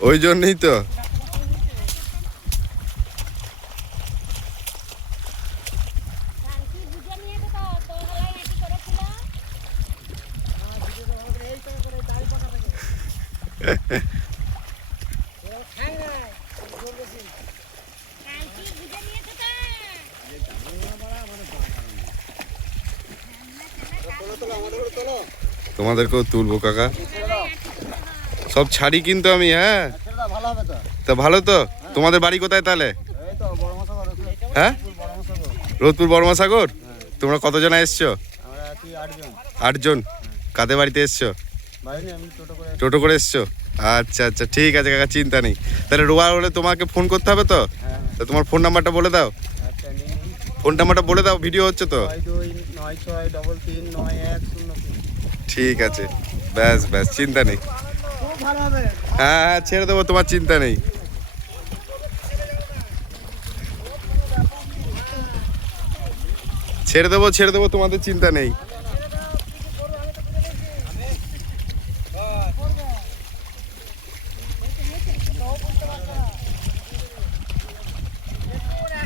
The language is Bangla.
ওই জন্যই তো। তোমাদেরকেও তুলবো কাকা, সব ছাড়ি কিন্তু আমি। হ্যাঁ তা ভালো তো। তোমাদের বাড়ি কোথায় তাহলে? হ্যাঁ রোদপুর বর্মাসাগর। তোমরা কতজন এসছো? 8 জন। কাদের বাড়িতে এসছো? টোটো করে এসছো? আচ্ছা আচ্ছা ঠিক আছে কাকা, চিন্তা নেই। তাহলে রোয়া হলে তোমাকে ফোন করতে হবে তো। তা তোমার ফোন নাম্বারটা বলে দাও। ফোন নাম্বারটা বলে দাও, ভিডিও হচ্ছে তো। ঠিক আছে, ব্যাস ব্যাস, চিন্তা নেই। হ্যাঁ হ্যাঁ ছেড়ে দেবো, তোমার চিন্তা নেই। ছেড়ে দেবো তোমাদের চিন্তা নেই।